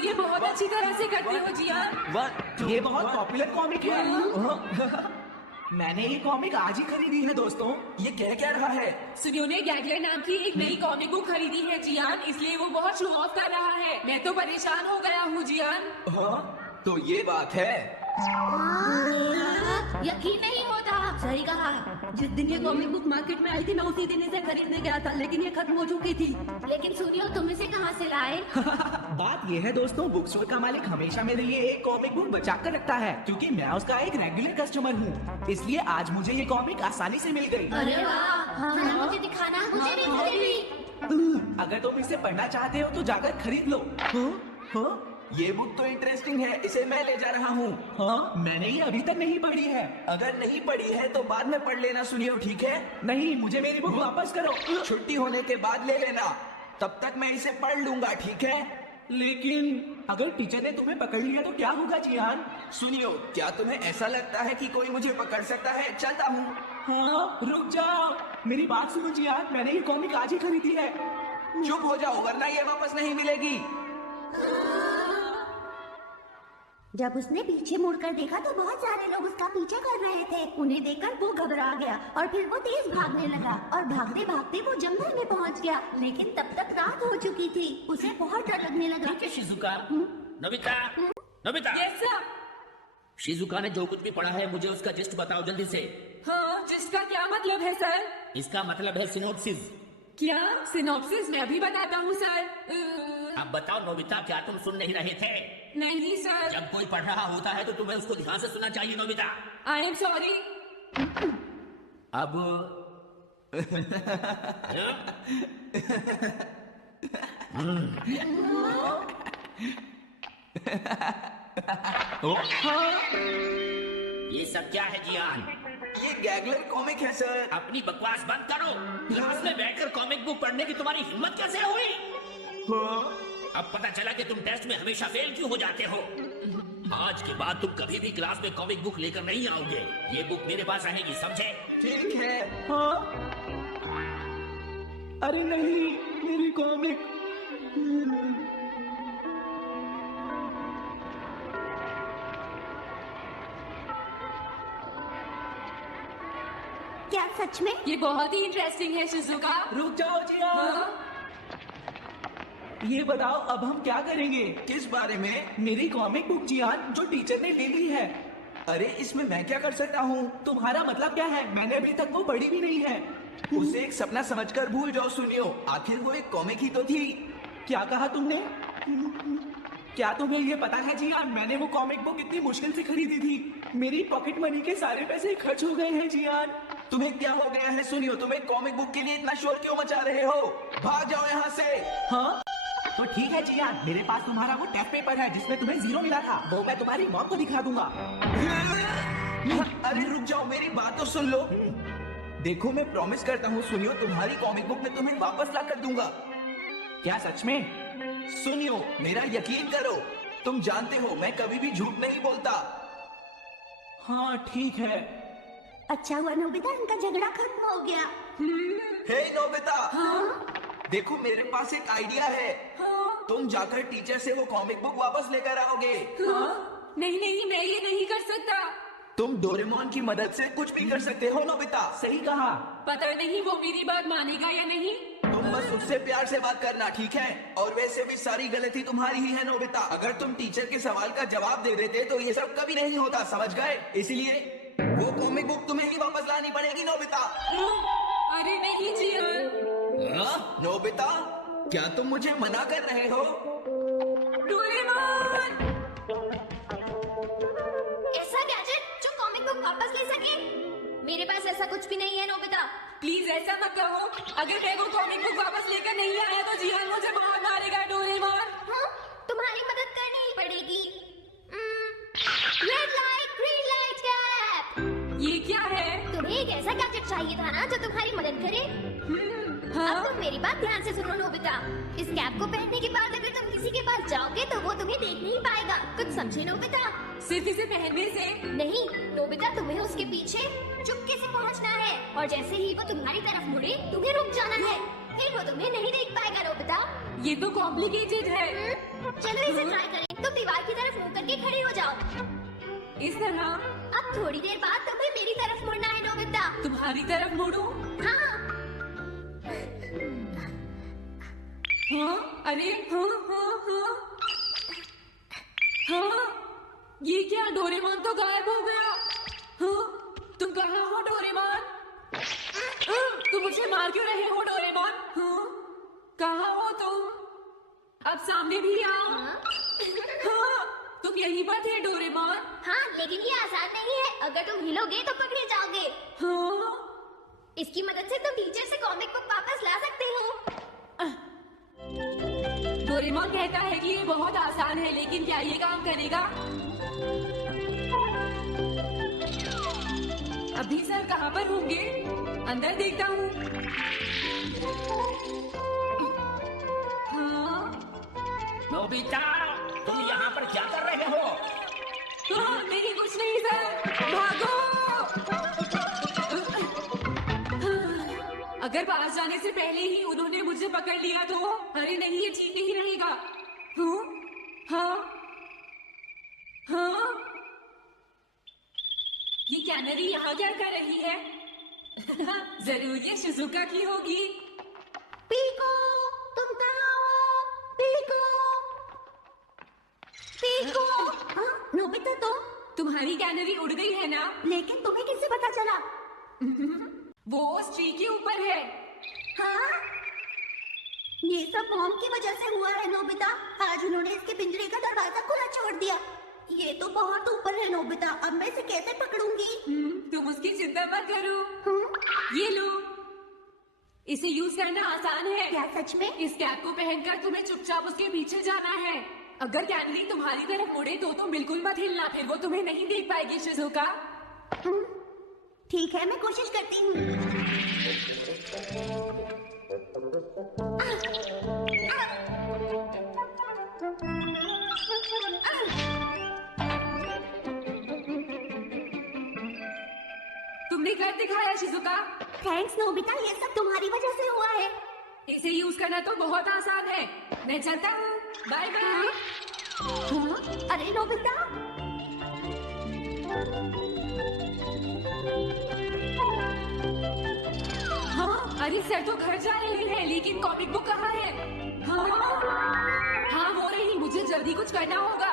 ये बहुत अच्छी तरह से करते हो जियान। ये बहुत पॉपुलर कॉमिक है। मैंने ये कॉमिक आज ही खरीदी है दोस्तों। ये कह क्या रहा है? सुनियो ने गैगलर नाम की एक नई कॉमिक बुक खरीदी है जियान, इसलिए वो बहुत शो ऑफ कर रहा है। मैं तो परेशान हो गया हूँ जियान। हाँ, तो ये बात है। यकीन नहीं होता। सही कहा। जिस दिन ये कॉमिक बुक मार्केट में आई थी मैं उसी दिन इसे खरीदने गया था, लेकिन ये खत्म हो चुकी थी। लेकिन सुनियो, तुम इसे कहाँ से लाए? बात ये है दोस्तों, बुक स्टोर का मालिक हमेशा मेरे लिए एक कॉमिक बुक बचा कर रखता है, क्योंकि मैं उसका एक रेगुलर कस्टमर हूँ। इसलिए आज मुझे ये कॉमिक आसानी से मिल गई। अरे वाह, हाँ, मुझे दिखाना। मुझे भी खरीदी। अगर तुम इसे पढ़ना चाहते हो तो जाकर खरीद लो। हाँ? ये बुक तो इंटरेस्टिंग है, इसे मैं ले जा रहा हूँ। हाँ, मैंने ये अभी तक नहीं पढ़ी है। अगर नहीं पढ़ी है तो बाद में पढ़ लेना सुनियो, ठीक है? नहीं, मुझे मेरी बुक वापस करो। छुट्टी होने के बाद ले लेना, तब तक मैं इसे पढ़ लूंगा, ठीक है? लेकिन अगर टीचर ने तुम्हें पकड़ लिया तो क्या होगा जियान? सुनियो, क्या तुम्हें ऐसा लगता है कि कोई मुझे पकड़ सकता है? चलता हूँ। हाँ, रुक जाओ, मेरी बात सुनो जियान, मैंने ये कॉमिक आज ही खरीदी है। चुप हो जाओ वरना ये वापस नहीं मिलेगी। जब उसने पीछे मुड़कर देखा तो बहुत सारे लोग उसका पीछा कर रहे थे। उन्हें देखकर वो घबरा गया और फिर वो तेज भागने लगा और भागते भागते वो जंगल में पहुंच गया। लेकिन तब तक रात हो चुकी थी। उसे बहुत डर लगने लगा। ठीक है Shizuka. Nobita, Nobita. Yes sir. Shizuka ने जो कुछ भी पढ़ा है मुझे उसका जिस्ट बताओ जल्दी से। हाँ, जिसका क्या मतलब है सर? इसका मतलब है सिनॉप्सिस। क्या सिनॉप्सिस? मैं भी बताता हूँ सर। अब बताओ नोबिता, क्या तुम सुन नहीं रहे थे? नहीं सर। जब कोई पढ़ रहा होता है तो तुम्हें उसको ध्यान से सुनना चाहिए नोबिता। I am sorry. अब ये सब क्या है जियान? ये गैगलर कॉमिक है सर। अपनी बकवास बंद करो। क्लास में बैठकर कॉमिक बुक पढ़ने की तुम्हारी हिम्मत कैसे हुई? अब पता चला कि तुम टेस्ट में हमेशा फेल क्यों हो जाते हो। आज के बाद तुम कभी भी क्लास में कॉमिक बुक लेकर नहीं आओगे। ये बुक मेरे पास रहेगी, समझे? ठीक है। हाँ? अरे नहीं, मेरी कॉमिक। क्या सच में? ये बहुत ही इंटरेस्टिंग है शिजुका। रुक जाओ जिया। हाँ? ये बताओ अब हम क्या करेंगे? किस बारे में? मेरी कॉमिक बुक जियान जो टीचर ने ले ली है। अरे इसमें मैं क्या कर सकता हूँ? तुम्हारा मतलब क्या है? मैंने अभी तक वो पढ़ी भी नहीं है। उसे एक सपना समझकर भूल जाओ सुनियो, आखिर वो एक कॉमिक ही तो थी। क्या कहा तुमने? क्या तुम्हें ये पता है जियान, मैंने वो कॉमिक बुक इतनी मुश्किल से खरीदी थी। मेरी पॉकेट मनी के सारे पैसे खर्च हो गए हैं जियान। तुम्हें क्या हो गया है सुनियो? तुम एक कॉमिक बुक के लिए इतना शोर क्यों मचा रहे हो? भाग जाओ यहाँ से। हाँ तो ठीक है जियान, मेरे पास तुम्हारा वो टेस्ट पेपर है जिसमें तुम्हें 0 मिला था, वो मैं तुम्हारी मॉम को दिखा दूंगा। अरे रुक जाओ, मेरी बात तो सुन लो। देखो मैं प्रॉमिस करता हूँ सुनियो, तुम्हारी कॉमिक बुक में तुम्हें वापस ला कर दूंगा। क्या सच में? सुनियो मेरा यकीन करो, तुम जानते हो मैं कभी भी झूठ नहीं बोलता। हाँ ठीक है। अच्छा हुआ नोबिता, इनका झगड़ा खत्म हो गया। हे नोबिता। हाँ? देखो मेरे पास एक आइडिया है। हाँ? तुम जाकर टीचर से वो कॉमिक बुक वापस लेकर आओगे। हाँ? नहीं नहीं, मैं ये नहीं कर सकता। तुम डोरेमोन की मदद से कुछ भी कर सकते हो नोबिता। सही कहा। पता नहीं वो मेरी बात मानेगा या नहीं। तुम बस उससे प्यार से बात करना, ठीक है? और वैसे भी सारी गलती तुम्हारी ही है नोबिता। अगर तुम टीचर के सवाल का जवाब दे देते तो ये सब कभी नहीं होता, समझ गए? इसलिए वो कॉमिक बुक तुम्हें ही वापस लानी पड़ेगी नोबिता। अरे नहीं जियान। नोबिता, क्या तुम मुझे मना कर रहे हो? डोरेमोन! ऐसा गैजेट जो कॉमिक बुक वापस ले सके? मेरे पास ऐसा कुछ भी नहीं है नोबिता। प्लीज ऐसा मत कहो। अगर मैं वो कॉमिक बुक वापस लेकर नहीं आया तो जियान मुझे बहुत मारेगा डोरेमोन। हाँ? तुम्हारी मदद करनी ही पड़ेगी। Red light, green light cap. ये क्या है? तुम्हें एक ऐसा गैजेट चाहिए था ना जो तुम्हारी मदद करे। हाँ? अब तुम मेरी बात ध्यान से सुनो नोबिता। इस कैप को पहनने के बाद अगर तुम किसी के पास जाओगे तो वो तुम्हें देख नहीं पाएगा। कुछ समझे नोबिता? सिर्फ इसे पहनने से? नहीं नोबिता, तुम्हें उसके पीछे चुपके से पहुंचना है और जैसे ही वो तुम्हारी तरफ मुड़े तुम्हें रुक जाना है, फिर वो तुम्हें नहीं देख पाएगा नोबिता। ये तो कॉम्प्लिकेटेड है। चलो इसे ट्राई करें। तुम दीवार की तरफ मुंह करके खड़ी हो जाओ। इस तरह अब थोड़ी देर बाद तुम्हें मेरी तरफ मुड़ना है नोबिता। तुम्हारी तरफ मुड़ूं? हाँ। हाँ, अरे हाँ हाँ हाँ हाँ, ये क्या, डोरेमोन तो गायब हो गया। हाँ, तुम कहाँ हो डोरेमोन? तुम मुझे मार क्यों रहे हो डोरेमोन? हाँ, कहाँ हो तुम? अब सामने भी आओ। हाँ, तुम यहीं पर थे डोरेमोन। हाँ, लेकिन ये आसान नहीं है। अगर तुम हिलोगे तो पकड़े जाओगे। हाँ, इसकी मदद से तुम टीचर से कॉमिक बुक वापस ला सकते हो। डोरेमोन कहता है कि ये बहुत आसान है, लेकिन क्या ये काम करेगा? अभी सर कहाँ पर होंगे? अंदर देखता हूँ। हाँ, नोबिता, तुम यहाँ पर क्या कर रहे हो? हाँ, नहीं कुछ नहीं सर, भागो। अगर पास जाने से पहले ही उन्होंने मुझे पकड़ लिया तो? अरे नहीं, ये ठीक नहीं रहेगा। हाँ, हाँ, ये कैनरी यहाँ क्या कर रही है? जरूर ये शिजुका की होगी। पीको, तुम कहाँ हो? Piko, Piko. हाँ, नोबिता तुम्हारी कैनरी उड़ गई है ना? लेकिन तुम्हें कैसे पता चला? वो उस ट्री के ऊपर है। हाँ? ये सब मॉम की वजह से हुआ है नोबिता। आज उन्होंने इसके पिंजरे का दरवाजा खुला छोड़ दिया। ये तो बहुत ऊपर है नोबिता, अब मैं इसे कैसे पकड़ूंगी? तुम उसकी चिंता मत करो। ये लो, इसे यूज करना आसान है। क्या सच में? इस कैप को पहनकर तुम्हें चुपचाप उसके पीछे जाना है। अगर कैनरी तुम्हारी तरफ मुड़े तो तुम बिल्कुल मत हिलना, फिर वो तुम्हें नहीं देख पाएगी शिजुका। ठीक है, मैं कोशिश करती हूँ। तुमने कर दिखाया शिजुका। थैंक्स नोबिता, ये सब तुम्हारी वजह से हुआ है। इसे यूज करना तो बहुत आसान है। मैं चलता हूँ, बाय बाय। हाँ? अरे नोबिता, हाँ, अरे सर तो घर जा रहे हैं, लेकिन कॉमिक बुक कहाँ है? हाँ, हाँ वो रही, मुझे जल्दी कुछ करना होगा।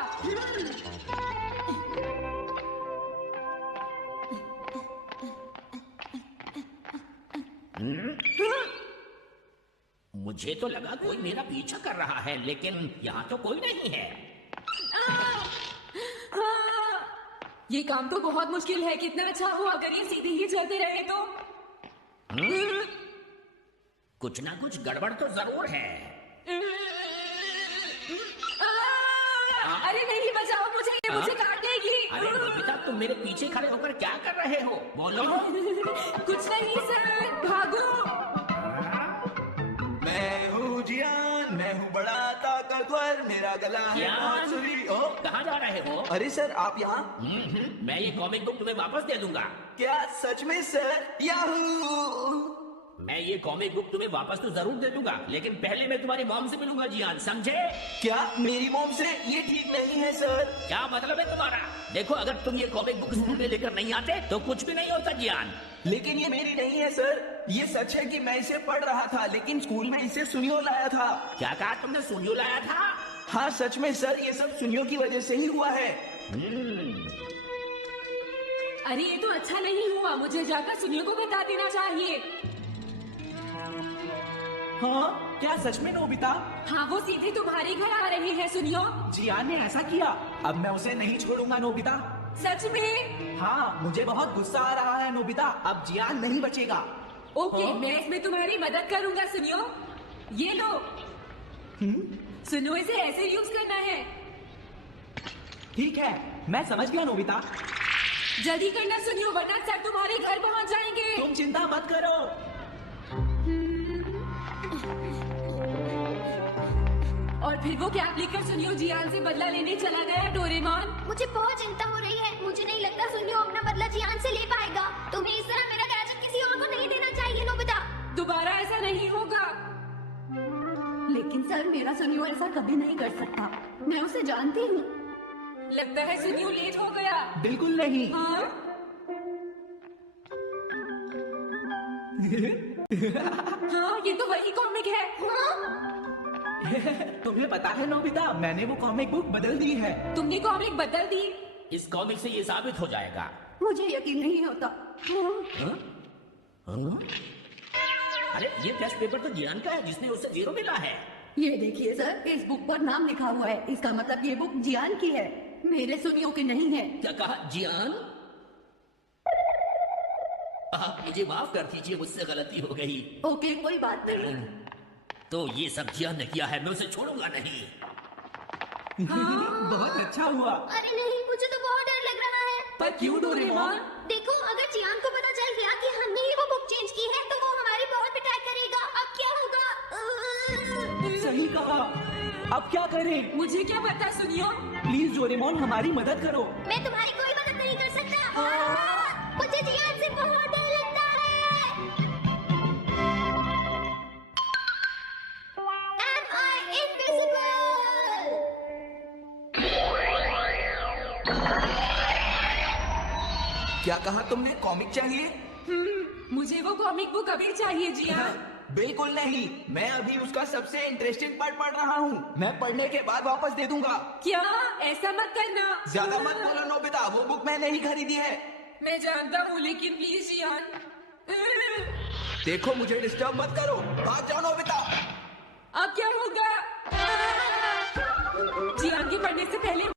मुझे तो लगा कोई मेरा पीछा कर रहा है, लेकिन यहाँ तो कोई नहीं है। हाँ, ये काम तो बहुत मुश्किल है। कितना अच्छा हो अगर ये सीधे ही चलते रहे तो। कुछ ना कुछ गड़बड़ तो जरूर है। अरे नहीं, बचाओ मुझे, ये मुझे काटेगी। अरे नोबिता, तुम मेरे पीछे खड़े होकर क्या कर रहे हो? बोलो। कुछ नहीं सर, भागो। मैं हूँ जियान, मैं हूँ बड़ा ताकतवर, मेरा गला है जियान? बांसुरी। ओ, कहाँ जा रहे हो? अरे सर आप यहाँ? मैं ये कॉमिक बुक तुम्हें वापस दे दूंगा। क्या सच में सर? याहू! मैं ये कॉमिक बुक तुम्हें वापस तो जरूर दे दूंगा, लेकिन पहले मैं तुम्हारी मॉम से मिलूंगा जियान, समझे? क्या मेरी मॉम से? ये ठीक नहीं है सर। क्या मतलब है तुम्हारा? देखो, अगर तुम ये कॉमिक बुक स्कूल में लेकर नहीं आते तो कुछ भी नहीं होता जियान। लेकिन ये मेरी नहीं है सर। ये सच है कि मैं इसे पढ़ रहा था, लेकिन स्कूल में इसे सुनियो लाया था। क्या कहा तुमने? सुनियो लाया था? हाँ सच में सर, ये सब सुनियो की वजह से ही हुआ है। अरे ये तो अच्छा नहीं हुआ, मुझे जाकर सुनियो को बता देना चाहिए। हाँ, क्या सच में नोबिता? हाँ, वो सीधे तुम्हारे घर आ रहे हैं सुनियो। जियान ने ऐसा किया? अब मैं उसे नहीं छोड़ूंगा नोबिता। सच में? हाँ, मुझे बहुत गुस्सा आ रहा है नोबिता, अब जियान नहीं बचेगा। ओके, हाँ? मैं इसमें तुम्हारी मदद करूंगा सुनियो। ये लो। सुनो, इसे ऐसे यूज करना है। ठीक है, मैं समझ गया नोबिता। जल्दी करना सुनियो, वरना सर तुम्हारे घर पहुंच जाएंगे। तुम चिंता मत करो। और फिर वो कैप लेकर सुनियो जियान से बदला लेने चला गया डोरेमोन। मुझे बहुत चिंता हो रही है। मुझे नहीं लगता सुनियो अपना बदला जियान से ले पाएगा। तुम्हें इस तरह मेरा गैजेट किसी और को नहीं देना चाहिए नोबिता। दोबारा ऐसा नहीं होगा। लेकिन सर मेरा सुनियो ऐसा कभी नहीं कर सकता। मैं उसे जानती हूँ। लगता है सुनियो लेट हो गया। बिल्कुल नहीं। हाँ? हाँ, ये तो वही कॉमिक है। तुम्हें पता है नोबिता, मैंने वो कॉमिक बुक बदल दी है। तुमने कॉमिक बदल दी? इस कॉमिक से ये साबित हो जाएगा। मुझे यकीन नहीं होता। अरे ये टेस्ट पेपर तो जियान का है जिसने उससे 0 मिला है। ये देखिए सर, इस बुक पर नाम लिखा हुआ है। इसका मतलब ये बुक जियान की है, मेरे सुनियो की नहीं है। क्या कहा? जियान? आप मुझे माफ कर दीजिए, मुझसे गलती हो गई। ओके, कोई बात नहीं। तो ये सब जियान ने किया है, मैं उसे छोड़ूंगा नहीं। बहुत अच्छा हुआ। अरे नहीं, मुझे तो बहुत डर लग रहा है। पर क्यों डोरेमोन? देखो, अगर जियान को पता चल गया कि हमने ही वो बुक चेंज की है, तो वो हमारी बहुत पिटाई करेगा। अब क्या होगा? सही कहा। अब क्या करें? मुझे क्या पता सुनियो। प्लीज डोरेमोन, हमारी मदद करो। मैं तुम्हारी कोई मदद नहीं कर सकता। मुझे जियान से बहुत डर लगता है। Am I invisible? क्या कहा तुमने? कॉमिक चाहिए? मुझे वो कॉमिक बुक अभी चाहिए जियान। बिल्कुल नहीं, मैं अभी उसका सबसे इंटरेस्टिंग पार्ट पढ़ रहा हूँ। मैं पढ़ने के बाद वापस दे दूंगा। क्या? ऐसा मत करना। ज्यादा मत बोलो नोबिता, वो बुक मैंने ही खरीदी है। मैं जानता हूँ, लेकिन प्लीज जियान। देखो, मुझे डिस्टर्ब मत करो। भाग जाओ नोबिता। अब क्या होगा? जियान के पढ़ने से पहले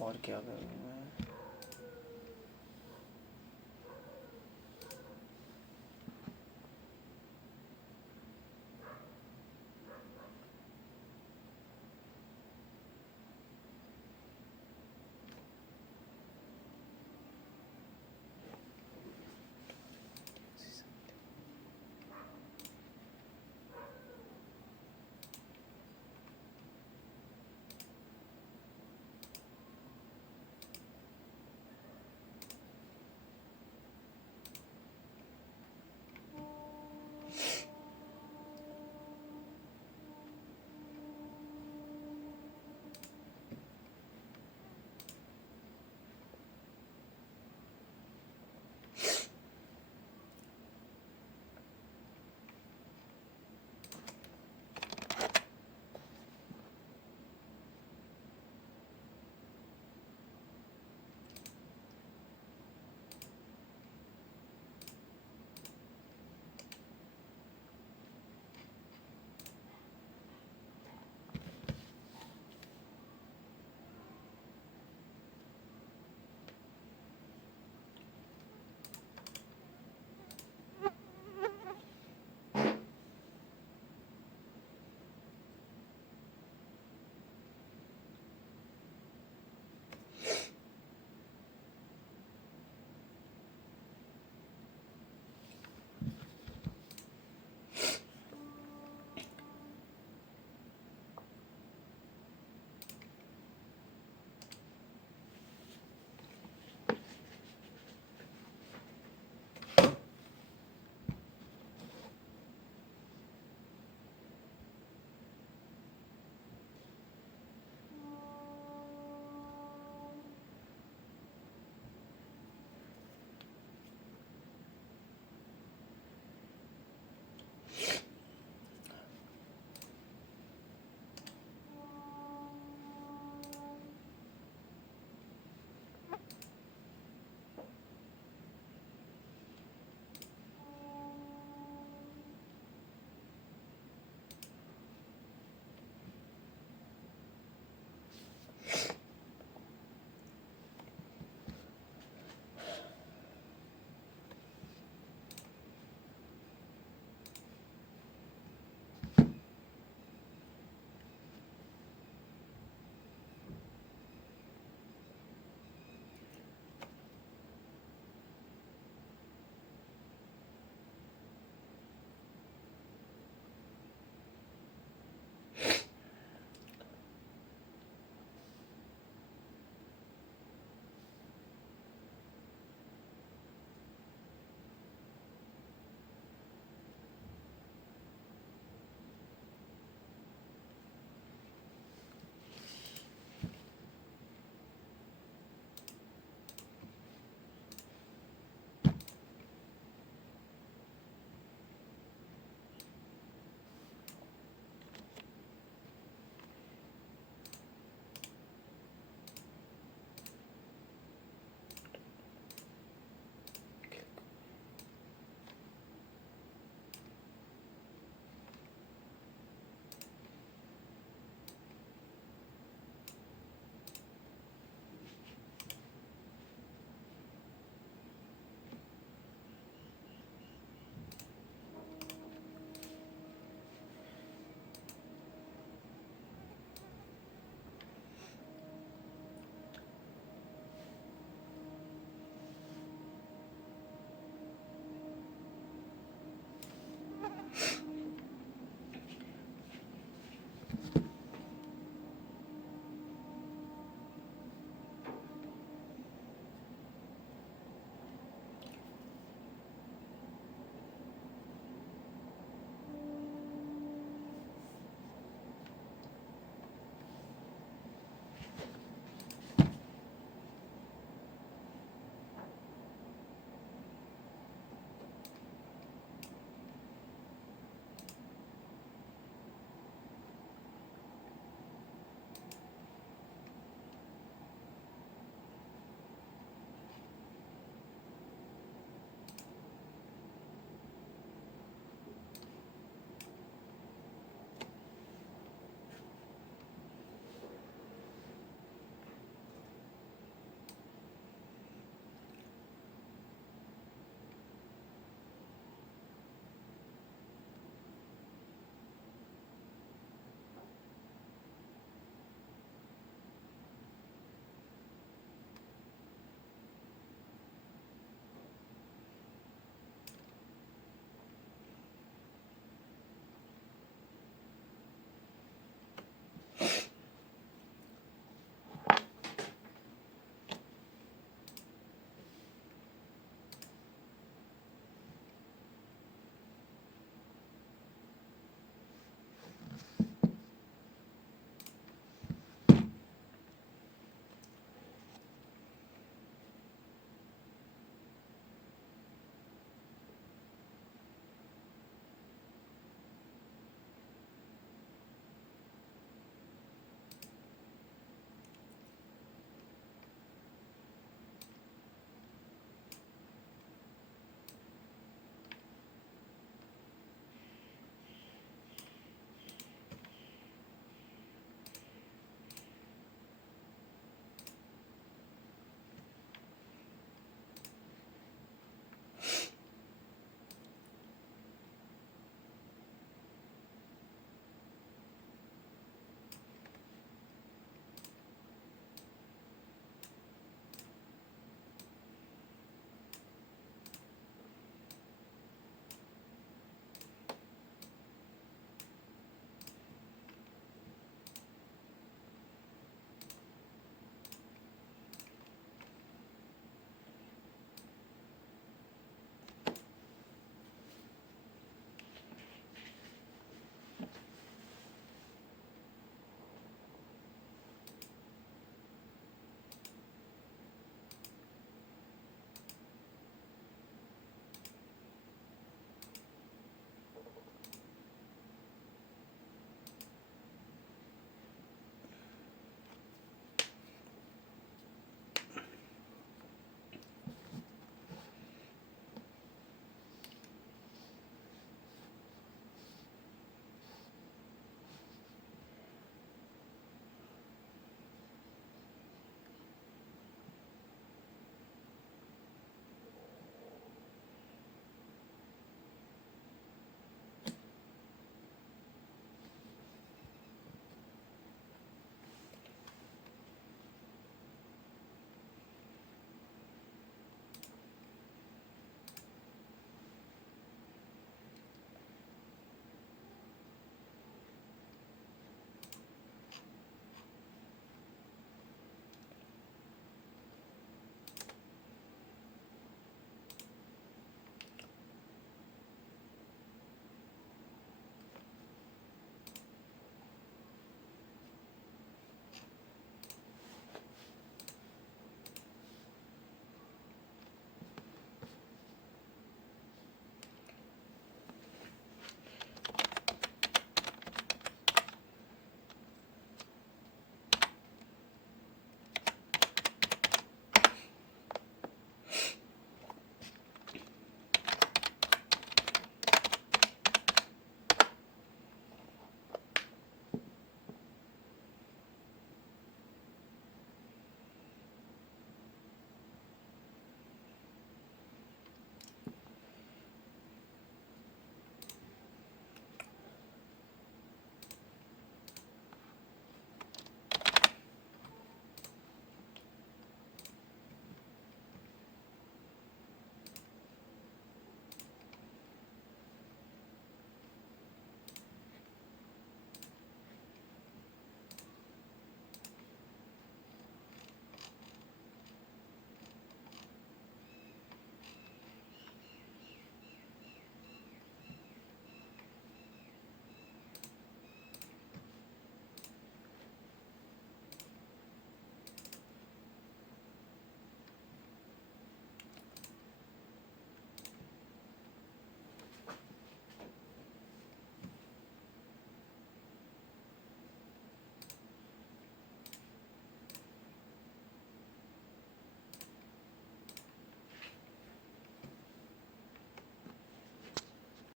और क्या करूँ मैं?